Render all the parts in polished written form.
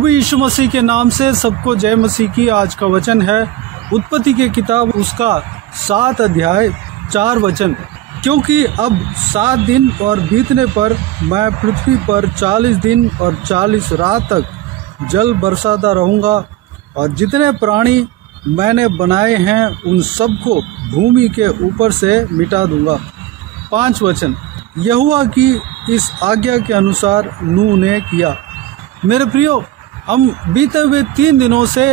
प्रभु यीशु मसीह के नाम से सबको जय मसीह की। आज का वचन है उत्पत्ति की किताब उसका 7 अध्याय 4 वचन। क्योंकि अब 7 दिन और बीतने पर मैं पृथ्वी पर 40 दिन और 40 रात तक जल बरसाता रहूँगा और जितने प्राणी मैंने बनाए हैं उन सबको भूमि के ऊपर से मिटा दूंगा। 5 वचन। यहोवा की इस आज्ञा के अनुसार नूह ने किया। मेरे प्रियो, हम बीते हुए 3 दिनों से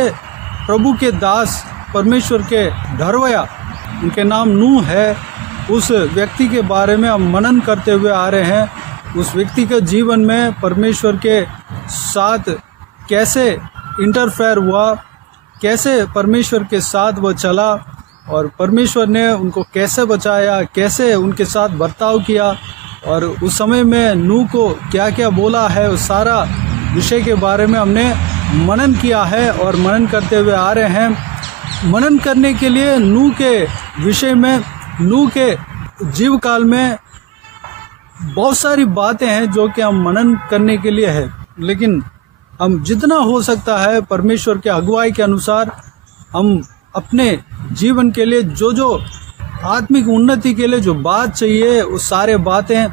प्रभु के दास परमेश्वर के ढरवया, उनके नाम नूह है, उस व्यक्ति के बारे में हम मनन करते हुए आ रहे हैं। उस व्यक्ति के जीवन में परमेश्वर के साथ कैसे इंटरफेयर हुआ, कैसे परमेश्वर के साथ वो चला और परमेश्वर ने उनको कैसे बचाया, कैसे उनके साथ बर्ताव किया और उस समय में नूह को क्या क्या बोला है, उस सारा विषय के बारे में हमने मनन किया है और मनन करते हुए आ रहे हैं। मनन करने के लिए नूह के विषय में, नूह के जीव काल में बहुत सारी बातें हैं जो कि हम मनन करने के लिए है, लेकिन हम जितना हो सकता है परमेश्वर के अगुवाई के अनुसार हम अपने जीवन के लिए जो आत्मिक उन्नति के लिए जो बात चाहिए, उस सारे बातें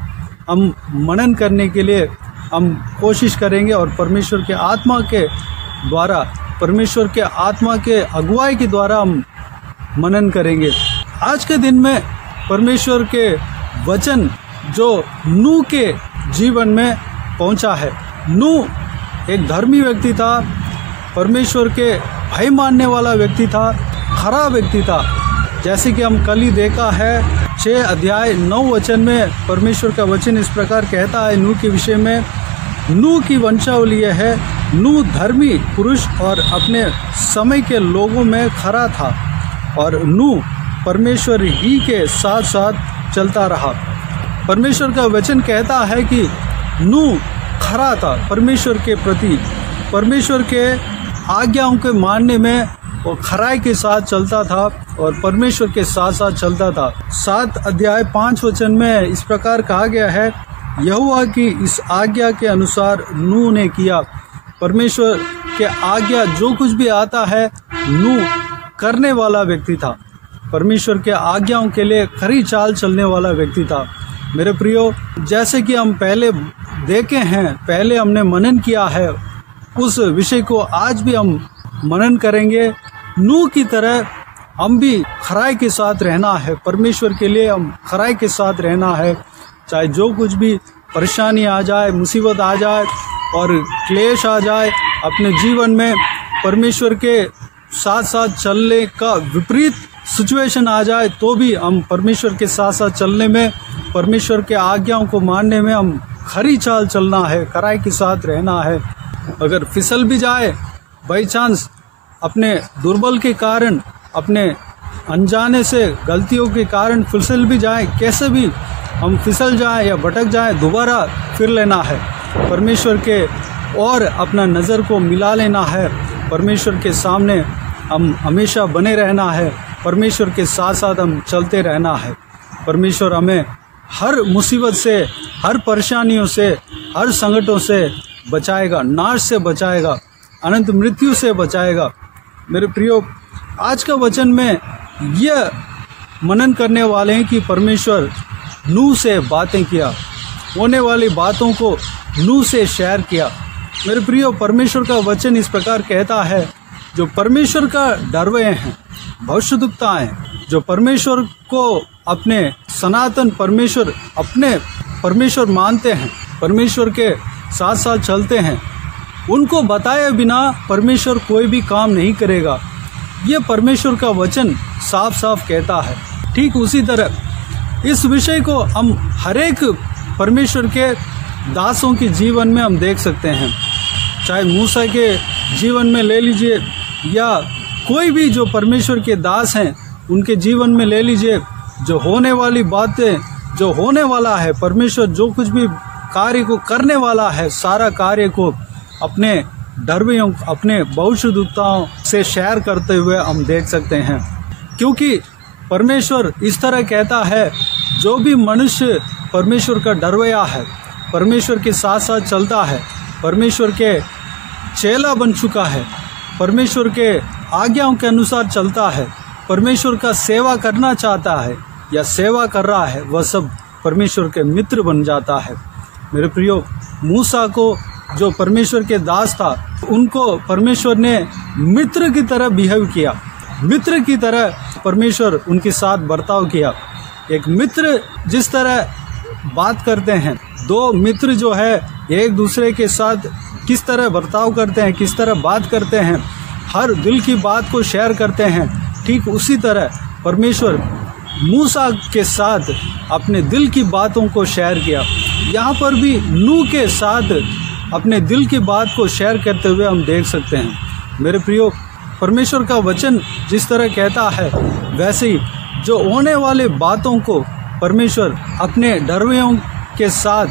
हम मनन करने के लिए हम कोशिश करेंगे और परमेश्वर के आत्मा के द्वारा, परमेश्वर के आत्मा के अगुवाई के द्वारा हम मनन करेंगे। आज के दिन में परमेश्वर के वचन जो नूह के जीवन में पहुंचा है। नूह एक धर्मी व्यक्ति था, परमेश्वर के भय मानने वाला व्यक्ति था, खरा व्यक्ति था। जैसे कि हम कल ही देखा है 6 अध्याय 9 वचन में परमेश्वर का वचन इस प्रकार कहता है नूह के विषय में। नूह की वंशावली यह है, नूह धर्मी पुरुष और अपने समय के लोगों में खरा था और नूह परमेश्वर ही के साथ साथ चलता रहा। परमेश्वर का वचन कहता है कि नूह खरा था परमेश्वर के प्रति, परमेश्वर के आज्ञाओं के मानने में वो खराई के साथ चलता था और परमेश्वर के साथ साथ चलता था। 7 अध्याय 5 वचन में इस प्रकार कहा गया है, यहोवा की इस आज्ञा के अनुसार नूह ने किया। परमेश्वर के आज्ञा जो कुछ भी आता है नूह करने वाला व्यक्ति था, परमेश्वर के आज्ञाओं के लिए खरी चाल चलने वाला व्यक्ति था। मेरे प्रियो, जैसे कि हम पहले देखे हैं, पहले हमने मनन किया है, उस विषय को आज भी हम मनन करेंगे। नूह की तरह हम भी खराई के साथ रहना है, परमेश्वर के लिए हम खराई के साथ रहना है। चाहे जो कुछ भी परेशानी आ जाए, मुसीबत आ जाए और क्लेश आ जाए अपने जीवन में, परमेश्वर के साथ साथ चलने का विपरीत सिचुएशन आ जाए तो भी हम परमेश्वर के साथ साथ चलने में, परमेश्वर के आज्ञाओं को मानने में हम खरी चाल चलना है, खराई के साथ रहना है। अगर फिसल भी जाए बाई चांस, अपने दुर्बल के कारण, अपने अनजाने से गलतियों के कारण फिसल भी जाए, कैसे भी हम फिसल जाए या भटक जाए, दोबारा फिर लेना है परमेश्वर के और अपना नज़र को मिला लेना है। परमेश्वर के सामने हम हमेशा बने रहना है, परमेश्वर के साथ साथ हम चलते रहना है। परमेश्वर हमें हर मुसीबत से, हर परेशानियों से, हर संकटों से बचाएगा, नाश से बचाएगा, अनंत मृत्यु से बचाएगा। मेरे प्रियो, आज का वचन में यह मनन करने वाले हैं कि परमेश्वर नूह से बातें किया, होने वाली बातों को नूह से शेयर किया। मेरे प्रियो, परमेश्वर का वचन इस प्रकार कहता है, जो परमेश्वर का डरवे हैं, भविष्यद्वक्ता हैं, जो परमेश्वर को अपने सनातन परमेश्वर, अपने परमेश्वर मानते हैं, परमेश्वर के साथ साथ चलते हैं, उनको बताए बिना परमेश्वर कोई भी काम नहीं करेगा। ये परमेश्वर का वचन साफ साफ कहता है। ठीक उसी तरह इस विषय को हम हरेक परमेश्वर के दासों के जीवन में हम देख सकते हैं। चाहे मूसा के जीवन में ले लीजिए या कोई भी जो परमेश्वर के दास हैं उनके जीवन में ले लीजिए, जो होने वाली बातें, जो होने वाला है, परमेश्वर जो कुछ भी कार्य को करने वाला है, सारा कार्य को अपने डरवियों, अपने भविष्यद्वक्ताओं से शेयर करते हुए हम देख सकते हैं। क्योंकि परमेश्वर इस तरह कहता है, जो भी मनुष्य परमेश्वर का डरवया है, परमेश्वर के साथ साथ चलता है, परमेश्वर के चेला बन चुका है, परमेश्वर के आज्ञाओं के अनुसार चलता है, परमेश्वर का सेवा करना चाहता है या सेवा कर रहा है, वह सब परमेश्वर के मित्र बन जाता है। मेरे प्रियो, मूसा को जो परमेश्वर के दास था, उनको परमेश्वर ने मित्र की तरह बिहेव किया, मित्र की तरह परमेश्वर उनके साथ बर्ताव किया। एक मित्र जिस तरह बात करते हैं, दो मित्र जो है एक दूसरे के साथ किस तरह बर्ताव करते हैं, किस तरह बात करते हैं, हर दिल की बात को शेयर करते हैं, ठीक उसी तरह परमेश्वर मूसा के साथ अपने दिल की बातों को शेयर किया। यहाँ पर भी नूह के साथ अपने दिल की बात को शेयर करते हुए हम देख सकते हैं। मेरे प्रियो, परमेश्वर का वचन जिस तरह कहता है, वैसे ही जो होने वाले बातों को परमेश्वर अपने डरवेयों के साथ,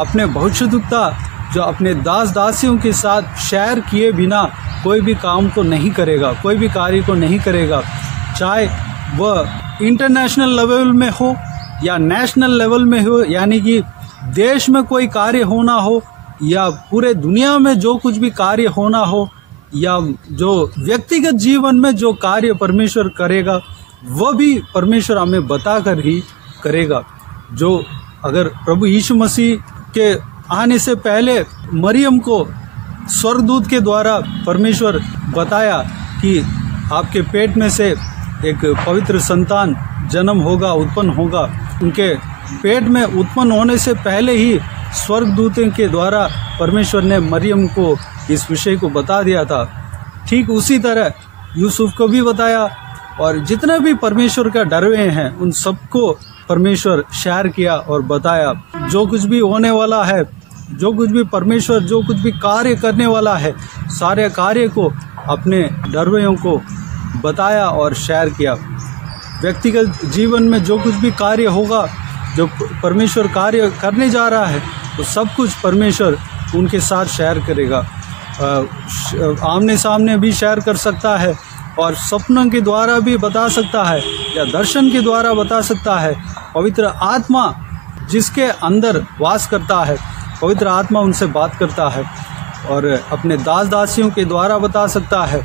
अपने भविष्यद्वक्ता जो अपने दास दासियों के साथ शेयर किए बिना कोई भी काम को नहीं करेगा, कोई भी कार्य को नहीं करेगा। चाहे वह इंटरनेशनल लेवल में हो या नेशनल लेवल में हो, यानी कि देश में कोई कार्य होना हो या पूरे दुनिया में जो कुछ भी कार्य होना हो, या जो व्यक्तिगत जीवन में जो कार्य परमेश्वर करेगा, वह भी परमेश्वर हमें बताकर ही करेगा। जो अगर प्रभु यीशु मसीह के आने से पहले मरियम को स्वर्गदूत के द्वारा परमेश्वर बताया कि आपके पेट में से एक पवित्र संतान जन्म होगा, उत्पन्न होगा, उनके पेट में उत्पन्न होने से पहले ही स्वर्गदूतों के द्वारा परमेश्वर ने मरियम को इस विषय को बता दिया था। ठीक उसी तरह यूसुफ को भी बताया, और जितने भी परमेश्वर का डरवे हैं उन सबको परमेश्वर शेयर किया और बताया। जो कुछ भी होने वाला है, जो कुछ भी परमेश्वर जो कुछ भी कार्य करने वाला है, सारे कार्य को अपने डरवेयों को बताया और शेयर किया। व्यक्तिगत जीवन में जो कुछ भी कार्य होगा, जो परमेश्वर कार्य करने जा रहा है, तो सब कुछ परमेश्वर उनके साथ शेयर करेगा। आमने सामने भी शेयर कर सकता है, और सपनों के द्वारा भी बता सकता है, या दर्शन के द्वारा बता सकता है। पवित्र आत्मा जिसके अंदर वास करता है, पवित्र आत्मा उनसे बात करता है, और अपने दास दासियों के द्वारा बता सकता है।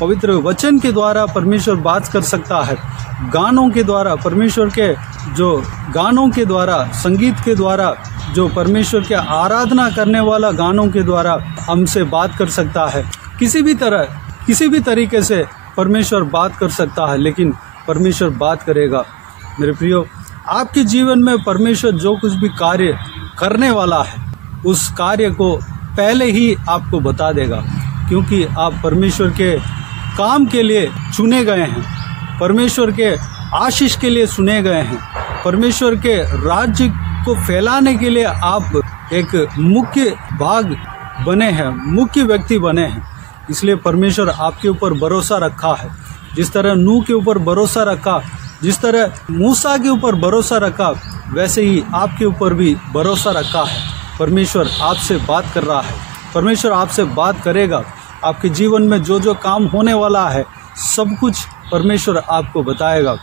पवित्र वचन के द्वारा परमेश्वर बात कर सकता है। गानों के द्वारा, परमेश्वर के जो गानों के द्वारा, संगीत के द्वारा, जो परमेश्वर के आराधना करने वाला गानों के द्वारा हमसे बात कर सकता है। किसी भी तरह, किसी भी तरीके से परमेश्वर बात कर सकता है, लेकिन परमेश्वर बात करेगा। मेरे प्रियो, आपके जीवन में परमेश्वर जो कुछ भी कार्य करने वाला है, उस कार्य को पहले ही आपको बता देगा, क्योंकि आप परमेश्वर के काम के लिए चुने गए हैं, परमेश्वर के आशीष के लिए चुने गए हैं, परमेश्वर के राज्य को फैलाने के लिए आप एक मुख्य भाग बने हैं, मुख्य व्यक्ति बने हैं। इसलिए परमेश्वर आपके ऊपर भरोसा रखा है। जिस तरह नूह के ऊपर भरोसा रखा, जिस तरह मूसा के ऊपर भरोसा रखा, वैसे ही आपके ऊपर भी भरोसा रखा है। परमेश्वर आपसे बात कर रहा है, परमेश्वर आपसे बात करेगा। आपके जीवन में जो जो काम होने वाला है, सब कुछ परमेश्वर आपको बताएगा।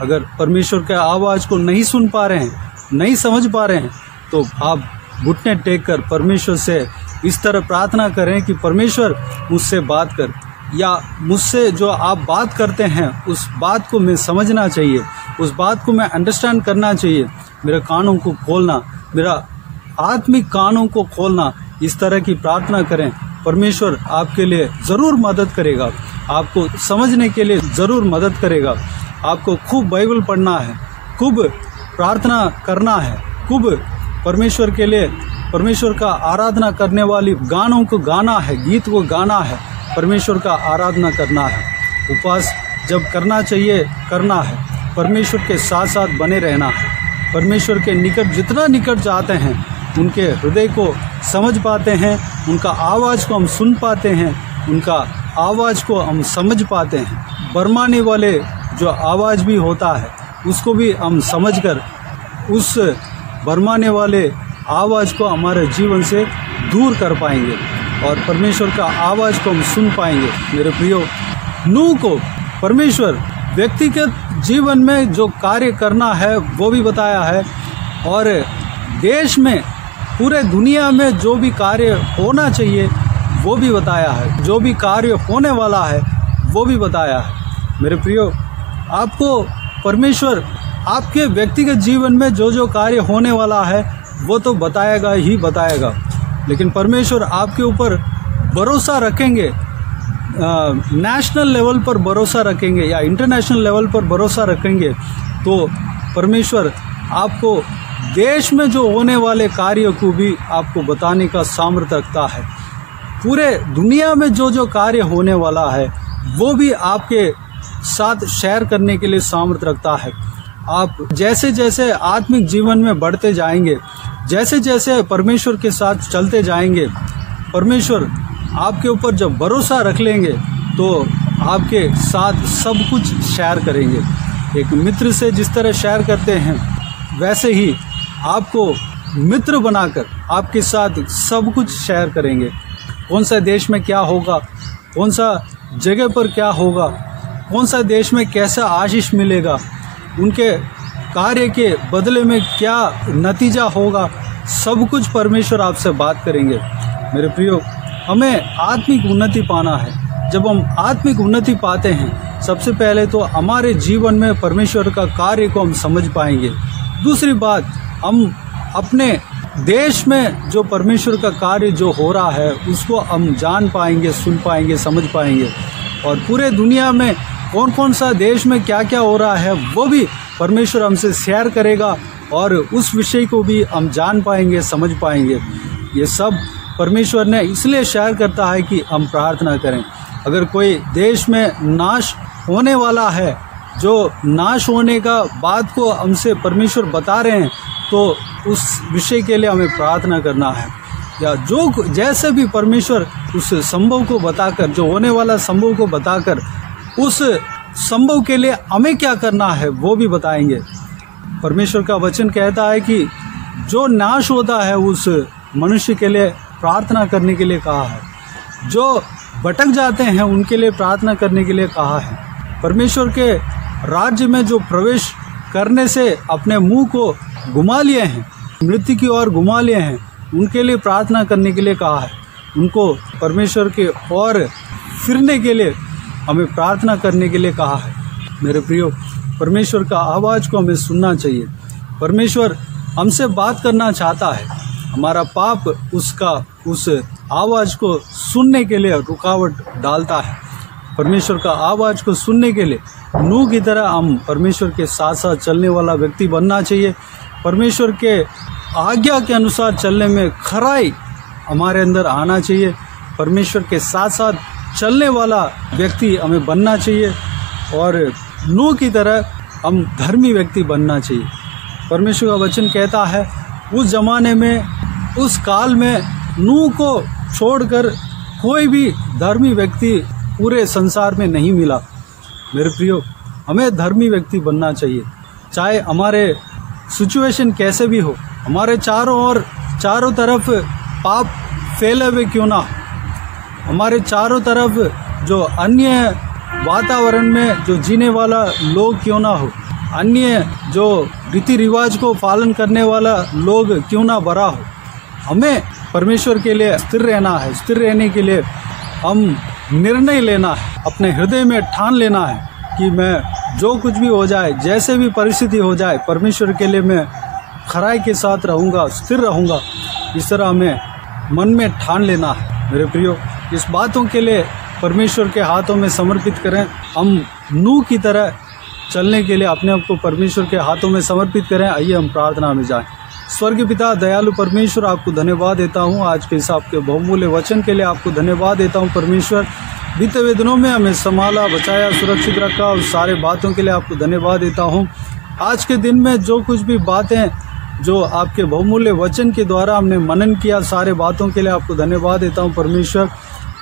अगर परमेश्वर के आवाज़ को नहीं सुन पा रहे हैं, नहीं समझ पा रहे हैं, तो आप घुटने टेक कर परमेश्वर से इस तरह प्रार्थना करें कि परमेश्वर मुझसे बात कर, या मुझसे जो आप बात करते हैं उस बात को मैं समझना चाहिए, उस बात को मैं अंडरस्टैंड करना चाहिए। मेरे कानों को खोलना, मेरा आत्मिक कानों को खोलना, इस तरह की प्रार्थना करें। परमेश्वर आपके लिए ज़रूर मदद करेगा, आपको समझने के लिए ज़रूर मदद करेगा। आपको खूब बाइबल पढ़ना है, खूब प्रार्थना करना है, खूब परमेश्वर के लिए, परमेश्वर का आराधना करने वाली गानों को गाना है, गीत को गाना है, परमेश्वर का आराधना करना है। उपवास जब करना चाहिए करना है, परमेश्वर के साथ साथ बने रहना है। परमेश्वर के निकट जितना निकट जाते हैं, उनके हृदय को समझ पाते हैं, उनका आवाज़ को हम सुन पाते हैं, उनका आवाज़ को हम समझ पाते हैं। बरमाने वाले जो आवाज़ भी होता है, उसको भी हम समझकर उस बरमाने वाले आवाज़ को हमारे जीवन से दूर कर पाएंगे, और परमेश्वर का आवाज़ को हम सुन पाएंगे। मेरे प्रियो, नूह को परमेश्वर व्यक्तिगत जीवन में जो कार्य करना है वो भी बताया है, और देश में, पूरे दुनिया में जो भी कार्य होना चाहिए वो भी बताया है, जो भी कार्य होने वाला है वो भी बताया है। मेरे प्रियो, आपको परमेश्वर आपके व्यक्तिगत जीवन में जो जो कार्य होने वाला है वो तो बताएगा ही बताएगा, लेकिन परमेश्वर आपके ऊपर भरोसा रखेंगे, नेशनल लेवल पर भरोसा रखेंगे या इंटरनेशनल लेवल पर भरोसा रखेंगे, तो परमेश्वर आपको देश में जो होने वाले कार्य को भी आपको बताने का सामर्थ्य रखता है। पूरे दुनिया में जो जो कार्य होने वाला है वो भी आपके साथ शेयर करने के लिए सामर्थ्य रखता है। आप जैसे जैसे आत्मिक जीवन में बढ़ते जाएंगे, जैसे जैसे परमेश्वर के साथ चलते जाएंगे, परमेश्वर आपके ऊपर जब भरोसा रख लेंगे तो आपके साथ सब कुछ शेयर करेंगे। एक मित्र से जिस तरह शेयर करते हैं वैसे ही आपको मित्र बनाकर आपके साथ सब कुछ शेयर करेंगे। कौन सा देश में क्या होगा, कौन सा जगह पर क्या होगा, कौन सा देश में कैसा आशीष मिलेगा, उनके कार्य के बदले में क्या नतीजा होगा, सब कुछ परमेश्वर आपसे बात करेंगे। मेरे प्रियो, हमें आत्मिक उन्नति पाना है। जब हम आत्मिक उन्नति पाते हैं, सबसे पहले तो हमारे जीवन में परमेश्वर का कार्य को हम समझ पाएंगे। दूसरी बात, हम अपने देश में जो परमेश्वर का कार्य जो हो रहा है उसको हम जान पाएंगे, सुन पाएंगे, समझ पाएंगे। और पूरे दुनिया में कौन कौन सा देश में क्या क्या हो रहा है वो भी परमेश्वर हमसे शेयर करेगा और उस विषय को भी हम जान पाएंगे, समझ पाएंगे। ये सब परमेश्वर ने इसलिए शेयर करता है कि हम प्रार्थना करें। अगर कोई देश में नाश होने वाला है, जो नाश होने का बात को हमसे परमेश्वर बता रहे हैं, तो उस विषय के लिए हमें प्रार्थना करना है। या जो जैसे भी परमेश्वर उस संभव को बताकर, जो होने वाला संभव को बताकर उस संभव के लिए हमें क्या करना है वो भी बताएंगे। परमेश्वर का वचन कहता है कि जो नाश होता है उस मनुष्य के लिए प्रार्थना करने के लिए कहा है, जो भटक जाते हैं उनके लिए प्रार्थना करने के लिए कहा है। परमेश्वर के राज्य में जो प्रवेश करने से अपने मुंह को घुमा लिए हैं, मृत्यु की ओर घुमा लिए हैं, उनके लिए प्रार्थना करने के लिए कहा है। उनको परमेश्वर के ओर फिरने के लिए हमें प्रार्थना करने के लिए कहा है। मेरे प्रियो, परमेश्वर का आवाज़ को हमें सुनना चाहिए। परमेश्वर हमसे बात करना चाहता है, हमारा पाप उसका उस आवाज़ को सुनने के लिए रुकावट डालता है। परमेश्वर का आवाज़ को सुनने के लिए नूह की तरह हम परमेश्वर के साथ साथ चलने वाला व्यक्ति बनना चाहिए। परमेश्वर के आज्ञा के अनुसार चलने में खराई हमारे अंदर आना चाहिए। परमेश्वर के साथ साथ चलने वाला व्यक्ति हमें बनना चाहिए और नूह की तरह हम धर्मी व्यक्ति बनना चाहिए। परमेश्वर का वचन कहता है, उस ज़माने में, उस काल में नूह को छोड़कर कोई भी धर्मी व्यक्ति पूरे संसार में नहीं मिला। मेरे प्रियो, हमें धर्मी व्यक्ति बनना चाहिए। चाहे हमारे सिचुएशन कैसे भी हो, हमारे चारों तरफ पाप फैले हुए क्यों ना हो, हमारे चारों तरफ जो अन्य वातावरण में जो जीने वाला लोग क्यों ना हो, अन्य जो रीति रिवाज को पालन करने वाला लोग क्यों ना भरा हो, हमें परमेश्वर के लिए स्थिर रहना है। स्थिर रहने के लिए हम निर्णय लेना है, अपने हृदय में ठान लेना है कि मैं जो कुछ भी हो जाए, जैसे भी परिस्थिति हो जाए, परमेश्वर के लिए मैं खराई के साथ रहूँगा, स्थिर रहूँगा। इस तरह हमें मन में ठान लेना है। मेरे प्रियो, इस बातों के लिए परमेश्वर के हाथों में समर्पित करें। हम नूह की तरह चलने के लिए अपने आप को परमेश्वर के हाथों में समर्पित करें। आइए हम प्रार्थना में जाएं। स्वर्गीय पिता, दयालु परमेश्वर, आपको धन्यवाद देता हूँ आज के इस आपके बहुमूल्य वचन के लिए। आपको धन्यवाद देता हूँ परमेश्वर, बीते हुए दिनों में हमें संभाला, बचाया, सुरक्षित रखा, और सारे बातों के लिए आपको धन्यवाद देता हूँ। आज के दिन में जो कुछ भी बातें जो आपके बहुमूल्य वचन के द्वारा हमने मनन किया, सारे बातों के लिए आपको धन्यवाद देता हूँ परमेश्वर।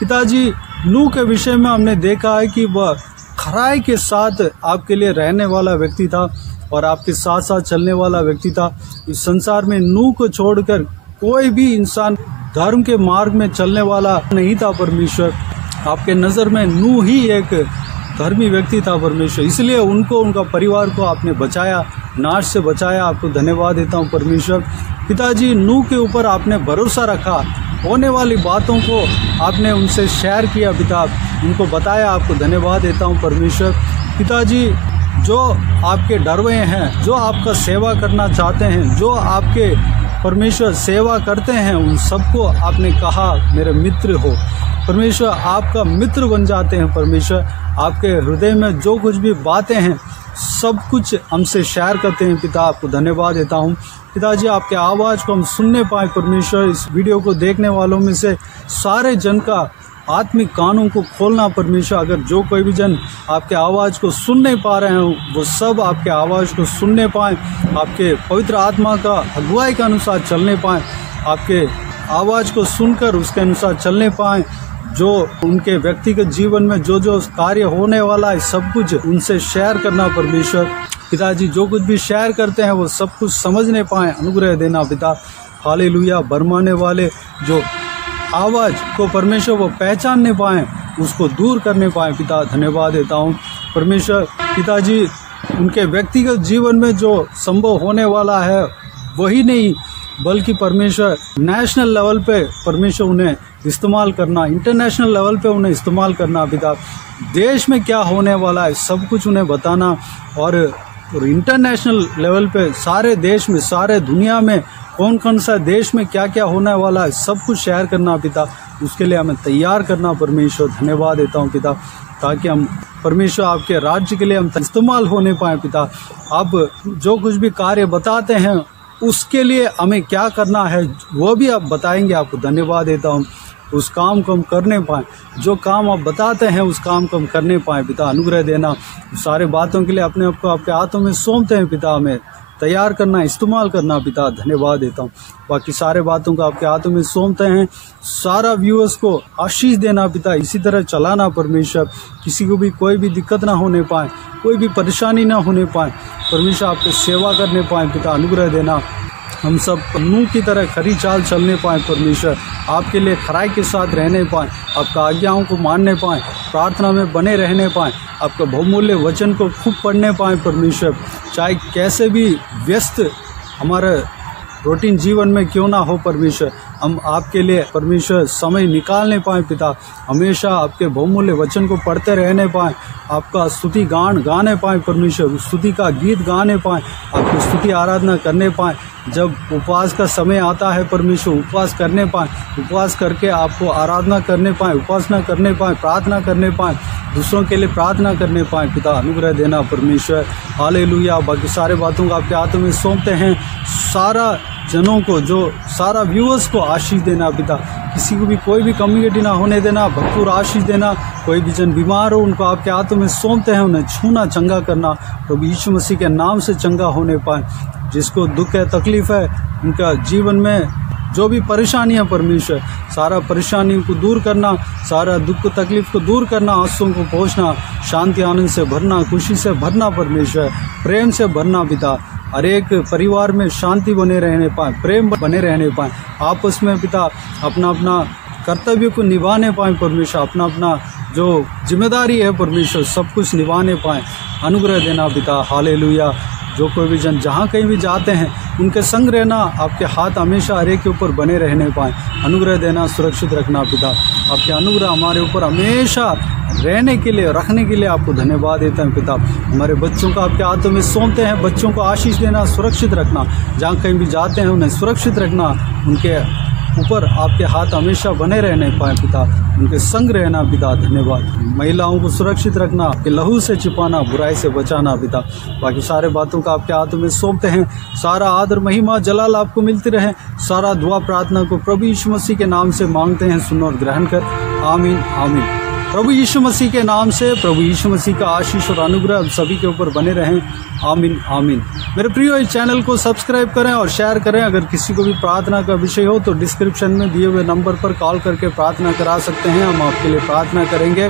पिताजी, नूह के विषय में हमने देखा है कि वह खराई के साथ आपके लिए रहने वाला व्यक्ति था और आपके साथ साथ चलने वाला व्यक्ति था। इस संसार में नूह को छोड़कर कोई भी इंसान धर्म के मार्ग में चलने वाला नहीं था परमेश्वर। आपके नज़र में नूह ही एक धर्मी व्यक्ति था परमेश्वर, इसलिए उनको, उनका परिवार को आपने बचाया, नाश से बचाया। आपको धन्यवाद देता हूँ परमेश्वर। पिताजी, नूह के ऊपर आपने भरोसा रखा, होने वाली बातों को आपने उनसे शेयर किया पिता, उनको बताया। आपको धन्यवाद देता हूँ परमेश्वर। पिताजी, जो आपके डरवे हैं, जो आपका सेवा करना चाहते हैं, जो आपके परमेश्वर सेवा करते हैं, उन सबको आपने कहा मेरे मित्र हो। परमेश्वर आपका मित्र बन जाते हैं। परमेश्वर आपके हृदय में जो कुछ भी बातें हैं सब कुछ हमसे शेयर करते हैं पिता। आपको धन्यवाद देता हूँ पिताजी, आपके आवाज़ को हम सुनने पाए। परमेश्वर इस वीडियो को देखने वालों में से सारे जन का आत्मिक कानों को खोलना परमेश्वर। अगर जो कोई भी जन आपके आवाज़ को सुन नहीं पा रहे हैं, वो सब आपके आवाज़ को सुनने पाएँ, आपके पवित्र आत्मा का अगुवाई के अनुसार चलने पाएँ, आपके आवाज़ को सुनकर उसके अनुसार चलने पाएँ। जो उनके व्यक्तिगत जीवन में जो जो कार्य होने वाला है सब कुछ उनसे शेयर करना परमेश्वर। पिताजी, जो कुछ भी शेयर करते हैं वो सब कुछ समझने पाएँ, अनुग्रह देना पिता। हालेलुया। भरमाने वाले जो आवाज़ को परमेश्वर वो पहचानने पाएँ, उसको दूर करने पाएँ पिता। धन्यवाद देता हूँ परमेश्वर। पिताजी, उनके व्यक्तिगत जीवन में जो संभव होने वाला है वही नहीं, बल्कि परमेश्वर नेशनल लेवल पे परमेश्वर उन्हें इस्तेमाल करना, इंटरनेशनल लेवल पे उन्हें इस्तेमाल करना पिता। देश में क्या होने वाला है सब कुछ उन्हें बताना, और इंटरनेशनल लेवल पे सारे देश में, सारे दुनिया में कौन कौन सा देश में क्या क्या होने वाला है सब कुछ शेयर करना पिता। उसके लिए हमें तैयार करना परमेश्वर। धन्यवाद देता हूँ पिता, ताकि हम परमेश्वर आपके राज्य के लिए हम इस्तेमाल होने पाए पिता। आप जो कुछ भी कार्य बताते हैं उसके लिए हमें क्या करना है वो भी आप बताएंगे। आपको धन्यवाद देता हूँ। उस काम को हम करने पाएँ, जो काम आप बताते हैं उस काम को हम करने पाएँ पिता। अनुग्रह देना। सारे बातों के लिए अपने आप को आपके हाथों में सौंपते हैं पिता। हमें तैयार करना, इस्तेमाल करना पिता। धन्यवाद देता हूँ। बाकी सारे बातों को आपके हाथों में सौंपते हैं। सारा व्यूअर्स को आशीष देना पिता, इसी तरह चलाना परमेश्वर। किसी को भी कोई भी दिक्कत ना होने पाए, कोई भी परेशानी ना होने पाए परमेश्वर। आपकी सेवा करने पाए पिता। अनुग्रह देना। हम सब नूह की तरह खरी चाल चलने पाएँ परमेश्वर। आपके लिए खराई के साथ रहने पाएँ, आपका आज्ञाओं को मानने पाएँ, प्रार्थना में बने रहने पाएँ, आपका बहुमूल्य वचन को खूब पढ़ने पाएँ परमेश्वर। चाहे कैसे भी व्यस्त हमारा रूटीन जीवन में क्यों ना हो परमेश्वर, हम आपके लिए परमेश्वर समय निकालने पाएँ पिता। हमेशा आपके बहुमूल्य वचन को पढ़ते रहने पाएँ, आपका स्तुति गान गाने पाएँ परमेश्वर। स्तुति का गीत गाने पाएँ, आपकी स्तुति आराधना करने पाएँ। जब उपवास का समय आता है परमेश्वर, उपवास करने पाएँ, उपवास करके आपको आराधना करने पाएँ, उपासना करने पाएँ, प्रार्थना करने पाएँ, दूसरों के लिए प्रार्थना करने पाएँ पिता। अनुग्रह देना परमेश्वर। हालेलुया। बाकी सारे बातों को आपके हाथों में सौंपते हैं। सारा जनों को, जो सारा व्यूअर्स को आशीष देना पिता। किसी को भी कोई भी कम्युनिटी ना होने देना, भरपूर आशीष देना। कोई भी जन बीमार हो उनको आपके हाथों में सौंपते हैं, उन्हें छूना, चंगा करना प्रभु यीशु मसीह के नाम से चंगा होने पाए। जिसको दुख है, तकलीफ है, उनका जीवन में जो भी परेशानी है परमेश्वर, सारा परेशानी को दूर करना, सारा दुख तकलीफ को दूर करना, आंसुओं को पोंछना, शांति आनंद से भरना, खुशी से भरना परमेश्वर, प्रेम से भरना पिता। हर एक परिवार में शांति बने रहने पाए, प्रेम बने रहने पाए, आपस में पिता अपना अपना कर्तव्य को निभाने पाए परमेश्वर। अपना अपना जो जिम्मेदारी है परमेश्वर सब कुछ निभाने पाए। अनुग्रह देना पिता। हालेलुया। जो कोई भी जन जहाँ कहीं भी जाते हैं उनके संग रहना, आपके हाथ हमेशा हर एक के ऊपर बने रहने पाएँ। अनुग्रह देना, सुरक्षित रखना पिता। आपके अनुग्रह हमारे ऊपर हमेशा रहने के लिए, रखने के लिए आपको धन्यवाद देते हैं पिता। हमारे बच्चों को आपके हाथों में सौंपते हैं। बच्चों को आशीष देना, सुरक्षित रखना, जहाँ कहीं भी जाते हैं उन्हें सुरक्षित रखना। उनके ऊपर आपके हाथ हमेशा बने रहने पाए पिता, उनके संग रहना पिता। धन्यवाद। महिलाओं को सुरक्षित रखना, आपके लहू से छिपाना, बुराई से बचाना पिता। बाकी सारे बातों का आपके हाथों में सौंपते हैं। सारा आदर, महिमा, जलाल आपको मिलती रहे। सारा दुआ प्रार्थना को प्रभु यीशु मसीह के नाम से मांगते हैं, सुन और ग्रहण कर। आमीन आमीन। प्रभु यीशु मसीह के नाम से प्रभु यीशु मसीह का आशीष और अनुग्रह हम सभी के ऊपर बने रहें। आमीन आमीन। मेरे प्रियो, इस चैनल को सब्सक्राइब करें और शेयर करें। अगर किसी को भी प्रार्थना का विषय हो तो डिस्क्रिप्शन में दिए हुए नंबर पर कॉल करके प्रार्थना करा सकते हैं। हम आपके लिए प्रार्थना करेंगे।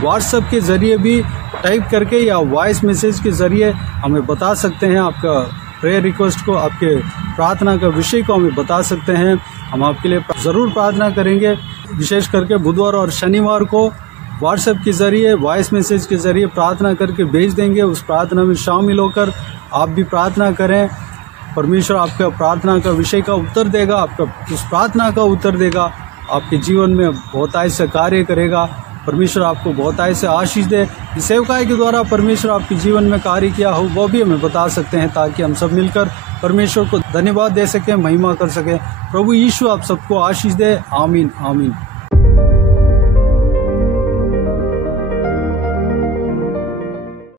व्हाट्सएप के ज़रिए भी टाइप करके या वॉइस मैसेज के ज़रिए हमें बता सकते हैं। आपका प्रेयर रिक्वेस्ट को, आपके प्रार्थना का विषय को हमें बता सकते हैं। हम आपके लिए ज़रूर प्रार्थना करेंगे। विशेष करके बुधवार और शनिवार को व्हाट्सएप के ज़रिए, वॉइस मैसेज के ज़रिए प्रार्थना करके भेज देंगे। उस प्रार्थना में शामिल होकर आप भी प्रार्थना करें। परमेश्वर आपका प्रार्थना का विषय का उत्तर देगा, आपका उस प्रार्थना का उत्तर देगा, आपके जीवन में बहुतायत से कार्य करेगा। परमेश्वर आपको बहुतायत से आशीष दे। इस सेवकाई के द्वारा परमेश्वर आपके जीवन में कार्य किया हो वो भी हमें बता सकते हैं, ताकि हम सब मिलकर परमेश्वर को धन्यवाद दे सकें, महिमा कर सकें। प्रभु यीशु आप सबको आशीष दे। आमीन आमीन।